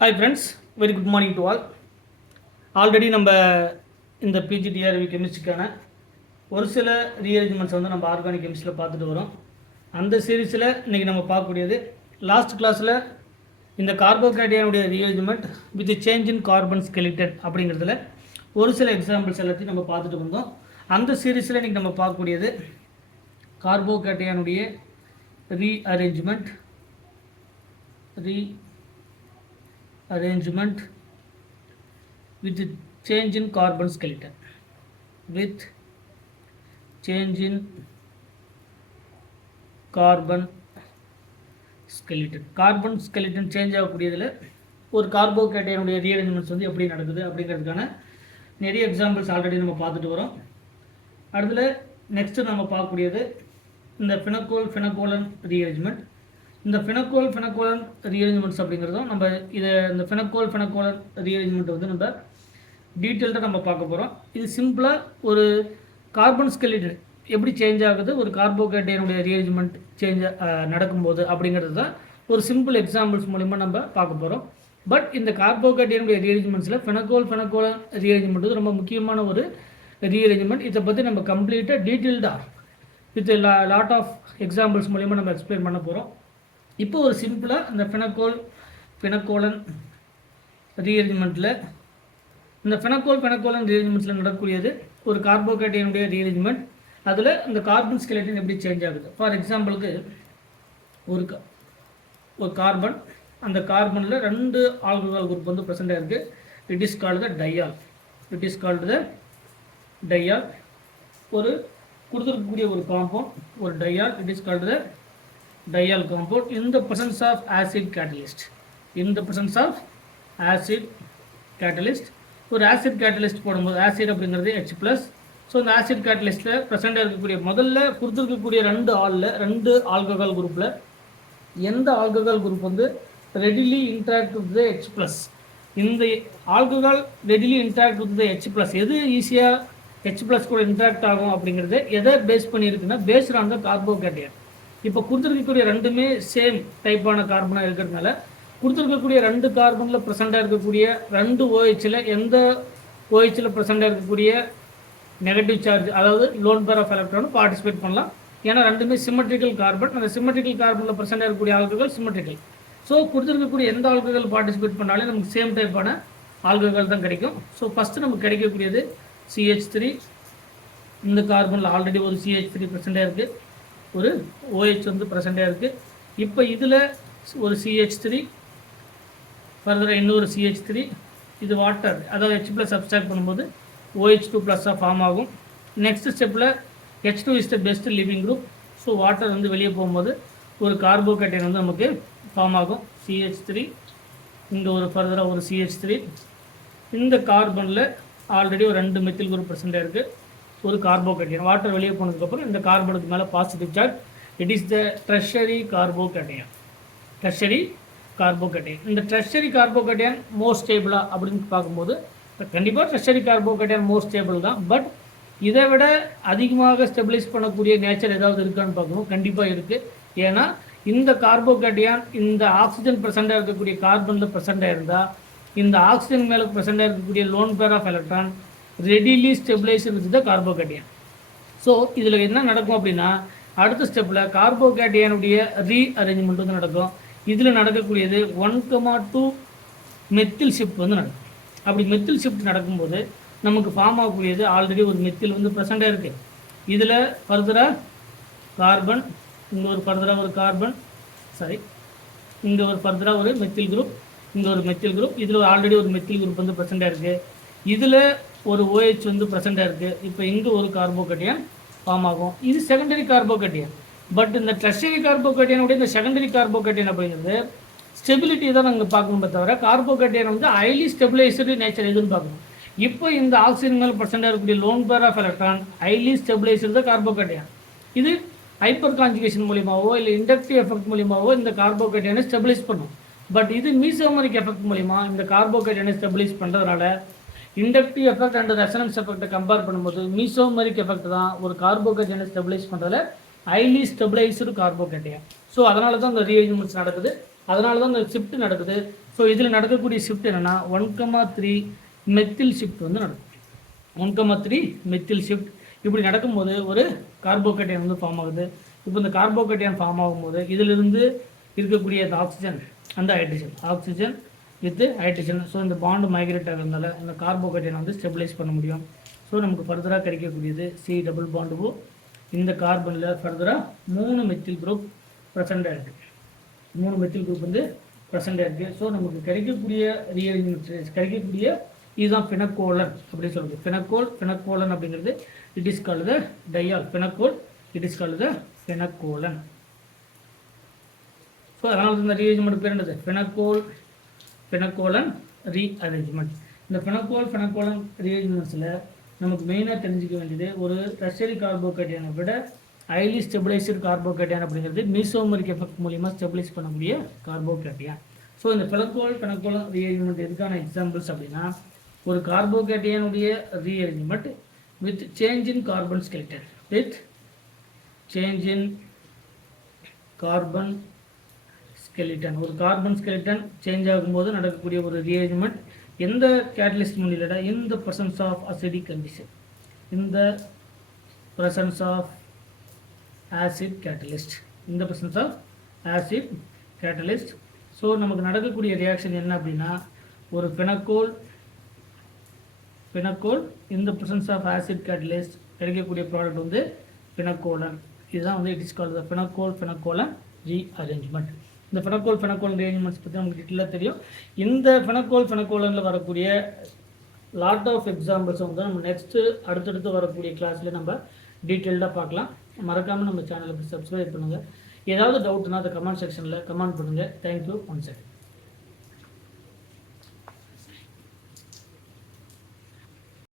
Hi friends, very good morning to all. Already நம்ம இந்த பிஜிடிஆர்வி கெமிஸ்ட்ரிக்கான ஒரு சில ரீஅரேஞ்ச்மெண்ட்ஸ் வந்து நம்ம ஆர்கானிக் கெமிஸ்ட்ரியில் பார்த்துட்டு வரோம். அந்த சீரீஸில் இன்றைக்கி நம்ம பார்க்கக்கூடியது லாஸ்ட் கிளாஸில் இந்த கார்போகேட்டையானுடைய rearrangement with change in carbon skeleton அப்படிங்கிறதுல ஒரு சில எக்ஸாம்பிள்ஸ் எல்லாத்தையும் நம்ம பார்த்துட்டு வந்தோம். அந்த சீரீஸில் இன்றைக்கி நம்ம பார்க்கக்கூடியது கார்போகேட்டையானுடைய rearrangement with change in carbon skeleton with change in carbon skeleton change ஆகக்கூடியதில் ஒரு கார்போகேட்டையனுடைய ரீஅரேஞ்ச்மெண்ட்ஸ் வந்து எப்படி நடக்குது அப்படிங்கிறதுக்கான நிறைய எக்ஸாம்பிள்ஸ் ஆல்ரெடி நம்ம பார்த்துட்டு வரோம். அடுத்தது நெக்ஸ்ட்டு நம்ம பார்க்கக்கூடியது இந்த ஃபினோகோலன் ரீஅரேஞ்ச்மெண்ட். இந்த ஃபினோகோலன் ரீஅரேஞ்ச்மெண்ட்ஸ் அப்படிங்கிறதும் நம்ம இந்த ஃபினோகோலன் ரீஅரேஞ்ச்மெண்ட் வந்து நம்ம டீட்டெயில்டாக நம்ம பார்க்க போகிறோம். இது சிம்பிளாக ஒரு கார்பன் ஸ்கெலிட்டன் எப்படி சேஞ்ச் ஆகுது, ஒரு கார்போகேட்டையனுடைய ரீஅரேஞ்ச்மெண்ட் நடக்கும்போது அப்படிங்கிறது தான் ஒரு சிம்பிள் எக்ஸாம்பிள்ஸ் மூலிமா நம்ம பார்க்க போகிறோம். பட் இந்த கார்போகேட்டையனுடைய ரீஅரேஞ்ச்மெண்ட்ஸில் ஃபினோகோலன் ரீஅரேஞ்ச்மெண்ட் ரொம்ப முக்கியமான ஒரு ரீஅரேஞ்ச்மெண்ட். இதை பற்றி நம்ம கம்ப்ளீட்டாக டீட்டெயில்டாக வித் லாட் ஆஃப் எக்ஸாம்பிள்ஸ் மூலிமா நம்ம எக்ஸ்பிளைன் பண்ண போகிறோம். இப்போ ஒரு சிம்பிளாக இந்த ஃபினோகோலன் ரீஅரேஞ்ச்மெண்ட்டில் இந்த ஃபினோகோலன் ரீஅரேஞ்ச்மெண்ட்ஸில் நடக்கக்கூடியது ஒரு கார்போகேட்டையனுடைய ரீஅரேஞ்ச்மெண்ட். அதில் இந்த கார்பன் ஸ்கெலிட்டன் எப்படி சேஞ்ச் ஆகுது. ஃபார் எக்ஸாம்பிளுக்கு ஒரு கார்பன், அந்த கார்பனில் 2 ஆல்கஹால் குரூப் வந்து ப்ரெசென்ட் ஆகிருக்கு. It is called the diol. ஒரு கொடுத்துருக்கக்கூடிய ஒரு காம்பவுண்ட், ஒரு diol. It is called the diol compound in the presence of acid catalyst. ஒரு ஆசிட் கேட்டலிஸ்ட் போடும்போது ஆசிட் அப்படிங்கிறது H+. ஸோ இந்த ஆசிட் கேட்டலிஸ்ட்டில் ப்ரெசென்ட்டாக இருக்கக்கூடிய முதல்ல கொடுத்துருக்கக்கூடிய 2 ஆல்கஹால் குரூப்பில் எந்த ஆல்கஹால் குரூப் வந்து readily interact with the H+. இந்த alcohol readily interact with the H+, எது ஈஸியாக H+ கூட இன்ட்ராக்ட் ஆகும் அப்படிங்கிறது எதை பேஸ் பண்ணியிருக்குன்னா பேஸ்ட் ஆன் த கார்போகேட்டையன். இப்போ கொடுத்துருக்கக்கூடிய 2மே சேம் டைப்பான கார்பனாக இருக்கிறதுனால கொடுத்துருக்கக்கூடிய 2 கார்பனில் ப்ரெசென்ட்டாக இருக்கக்கூடிய 2 OHல் எந்த OHல் ப்ரெசென்ட்டாக இருக்கக்கூடிய நெகட்டிவ் சார்ஜ், அதாவது lone pair of electron participate பண்ணலாம். ஏன்னா 2மே சிமெட்ரிக்கல் கார்பன். அந்த சிமெட்ரிக்கல் கார்பனில் ப்ரெசென்ட்டாக இருக்கக்கூடிய ஆல்கஹால் சிமெட்ரிக்கல். ஸோ கொடுத்துருக்கக்கூடிய எந்த ஆல்கஹால் பார்ட்டிசிபேட் பண்ணாலும் நமக்கு சேம் டைப்பான ஆல்கஹால் தான் கிடைக்கும். ஸோ ஃபஸ்ட்டு நமக்கு கிடைக்கக்கூடியது CH3. இந்த கார்பனில் ஆல்ரெடி ஒரு CH3 ப்ரெசென்ட்டாக இருக்குது, ஒரு OH வந்து ப்ரெசென்ட்டாக இருக்குது. இப்போ இதில் ஒரு CH3, ஃபர்தராக இன்னொரு CH3, இது வாட்டர், அதாவது H+ சப்ஸ்ட்ராக்ட் பண்ணும்போது OH2+ ஃபார்ம் ஆகும். நெக்ஸ்ட் ஸ்டெப்பில் H2 is the best living group. So water வந்து வெளியே போகும்போது ஒரு கார்போகேட்டையன் வந்து நமக்கு ஃபார்ம் ஆகும், CH3. இங்கே ஒரு ஃபர்தராக ஒரு CH3. இந்த கார்பனில் ஆல்ரெடி ஒரு 2 மெத்தில் குரூப் ப்ரெசென்ட்டாக இருக்குது, ஒரு கார்போகேட்டையன். வாட்டர் வெளியே போனதுக்கப்புறம் இந்த கார்பனுக்கு மேலே positive charge. It is the tertiary கார்போகேட்டையன். இந்த டெர்ஷரி கார்போகேட்டையன் மோஸ்ட் ஸ்டேபிளா அப்படின்னு பார்க்கும்போது கண்டிப்பாக டெர்ஷரி கார்போகேட்டையன் மோஸ்ட் ஸ்டேபிள் தான். பட் இதை விட அதிகமாக ஸ்டெபிலைஸ் பண்ணக்கூடிய நேச்சர் ஏதாவது இருக்கான்னு பார்க்கணும். கண்டிப்பாக இருக்குது. ஏன்னா இந்த கார்போகேட்டையன் இந்த ஆக்சிஜன் ப்ரெசென்ட்டாக இருக்கக்கூடிய கார்பனில் ப்ரெசென்ட்டாக இருந்தால் இந்த ஆக்சிஜன் மேலே ப்ரெசென்ட்டாக இருக்கக்கூடிய lone pair of electron readily stabilise with the carbocation. So இதில் என்ன நடக்கும் அப்படின்னா அடுத்த ஸ்டெப்பில் கார்போகேட்டையனுடைய ரீஅரேஞ்ச்மெண்ட் வந்து நடக்கும். இதில் நடக்கக்கூடியது 1,2 மெத்தில் ஷிஃப்ட் வந்து நடக்கும். அப்படி மெத்தில் ஷிஃப்ட் நடக்கும்போது நமக்கு ஃபார்ம் ஆகக்கூடியது ஆல்ரெடி ஒரு மெத்தில் வந்து ப்ரெசென்ட்டாக இருக்குது. இதில் ஃபர்தராக கார்பன், இங்கே ஒரு ஃபர்தராக ஒரு கார்பன், இங்கே ஒரு ஃபர்தராக ஒரு மெத்தில் குரூப், இங்கே ஒரு மெத்தில் குரூப். இதில் ஆல்ரெடி ஒரு மெத்தில் குரூப் வந்து ப்ரெசென்ட்டாக இருக்குது. இதில் ஒரு OH வந்து ப்ரெசென்ட்டாக இருக்குது. இப்போ இங்கே ஒரு கார்போகேட்டையன் ஃபார்ம் ஆகும். இது செகண்டரி கார்போகேட்டையன். பட் இந்த டெர்ஷரி கார்போகேட்டையனுடைய இந்த செகண்டரி கார்போகேட்டையன் அப்படிங்கிறது ஸ்டெபிலிட்டி தான் நாங்கள் பார்க்கணுமே தவிர கார்போகேட்டையன் வந்து ஹைலி ஸ்டெபிலைஸ்டு நேச்சர் எதுன்னு பார்க்கணும். இப்போ இந்த ஆக்சிஜன் மேல் ப்ரெசென்ட்டாக இருக்கக்கூடிய lone pair of electron highly ஸ்டெபிலைஸ்டு தான் கார்போகேட்டையன். இது ஹைப்பர் கான்ஜுகேஷன் மூலியமாவோ இல்லை இண்டக்டிவ் எஃபெக்ட் மூலியமாவோ இந்த கார்போகேட்டையனை ஸ்டெபிலைஸ் பண்ணும். பட் இது மீசோமரிக் எஃபெக்ட் மூலிமா இந்த கார்போகேட்டையனை ஸ்டெபிலைஸ் பண்ணுறதுனால இண்டக்டிவ் எஃபெக்ட் அண்ட் ரெசனன்ஸ் எஃபெக்ட்டை கம்பேர் பண்ணும்போது மீசோமரிக் எஃபெக்ட் தான் ஒரு கார்போகேட்டையனை ஸ்டெபிலைஸ் பண்ணுறதுல ஹைலி ஸ்டெபிலைஸ்டு கார்போகேட்டையன். ஸோ அதனால தான் இந்த ரீஅரேஞ்ச்மெண்ட்ஸ் நடக்குது, அதனால தான் இந்த ஷிஃப்ட் நடக்குது. ஸோ இதில் நடக்கக்கூடிய ஷிஃப்ட் என்னென்னா 1,3 மெத்தில் ஷிஃப்ட் வந்து நடக்கும். 1,3 மெத்தில் ஷிஃப்ட் இப்படி நடக்கும்போது ஒரு கார்போகேட்டையான் வந்து ஃபார்ம் ஆகுது. இப்போ இந்த கார்போகேட்டையான் ஃபார்ம் ஆகும்போது இதிலிருந்து இருக்கக்கூடிய அந்த ஆக்சிஜன் அந்த hydrogen oxygen with hydrogen so இந்த பாண்டு மைக்ரேட் ஆகிறதுனால இந்த கார்போகேட்டையான் வந்து ஸ்டெபிலைஸ் பண்ண முடியும். ஸோ நமக்கு ஃபர்தராக கிடைக்கக்கூடியது C டபுள் பாண்டு இந்த கார்பனில் ஃபர்தராக 3 மெத்தில் குரூப் ப்ரெசென்டாக இருக்குது. 3 மெத்தில் குரூப் வந்து ப்ரெசென்டாக இருக்குது. ஸோ நமக்கு கிடைக்கக்கூடிய ரீஅரேஞ்ச்மெண்ட் கிடைக்கக்கூடிய இதுதான் ஃபினக்கோலன் அப்படின்னு சொல்லுது. ஃபினக்கோலன் அப்படிங்கிறது it is called the diol pinacol it is called the pinacolone. So அதனால் இந்த ரீஅரேஞ்ச்மெண்ட் பேர் என்னது ஃபினக்கோலன் ரீஅரேஞ்ச்மெண்ட். இந்த ஃபினக்கோலன் ரீஅரேஞ்ச்மெண்ட்ஸில் நமக்கு மெயினாக தெரிஞ்சுக்க வேண்டியது ஒரு டெர்ஷியரி கார்போகேட்டையானை விட ஹைலி ஸ்டெபிளைஸ்டு கார்போகேட்டையான் அப்படிங்கிறது மீசோமரிக் எஃபெக்ட் மூலிமா ஸ்டெபிளைஸ் பண்ணக்கூடிய கார்போகேட்டையான். ஸோ இந்த ஃபினக்கோலன் ரீஅரேஞ்ச்மெண்ட் எதுக்கான எக்ஸாம்பிள்ஸ் அப்படின்னா ஒரு கார்போகேட்டையானுடைய rearrangement with change in carbon skeleton ஒரு கார்பன் ஸ்கெலிட்டன் சேஞ்ச் ஆகும்போது நடக்கக்கூடிய ஒரு ரீஅரேஞ்ச்மெண்ட் எந்த கேட்டலிஸ்ட் முன்னிலையிட இந்த பிரசன்ஸ் ஆஃப் அசிடிக் கண்டிஷன் இந்த presence of acid catalyst so நமக்கு நடக்கக்கூடிய ரியாக்ஷன் என்ன அப்படின்னா ஒரு ஃபினக்கோல் இந்த பிரசன்ஸ் ஆஃப் ஆசிட் கேட்டலிஸ்ட் கிடைக்கக்கூடிய ப்ராடக்ட் வந்து ஃபினக்கோலன். இதுதான் வந்து it is called pinacolone rearrangement. இந்த ஃபினக்கோலன் ரீஅரேஞ்ச்மெண்ட்ஸ் பற்றி நமக்கு டீட்டெயிலாக தெரியும். இந்த ஃபினக்கோலனில் வரக்கூடிய லாட் ஆஃப் எக்ஸாம்பிள்ஸ் வந்து நம்ம அடுத்தடுத்து வரக்கூடிய கிளாஸில் நம்ம டீட்டெயில்டாக பார்க்கலாம். மறக்காமல் நம்ம சேனலுக்கு சப்ஸ்கிரைப் பண்ணுங்கள். ஏதாவது டவுட்னா அதை கமெண்ட் செக்ஷனில் கமெண்ட் பண்ணுங்கள். Thank you once again.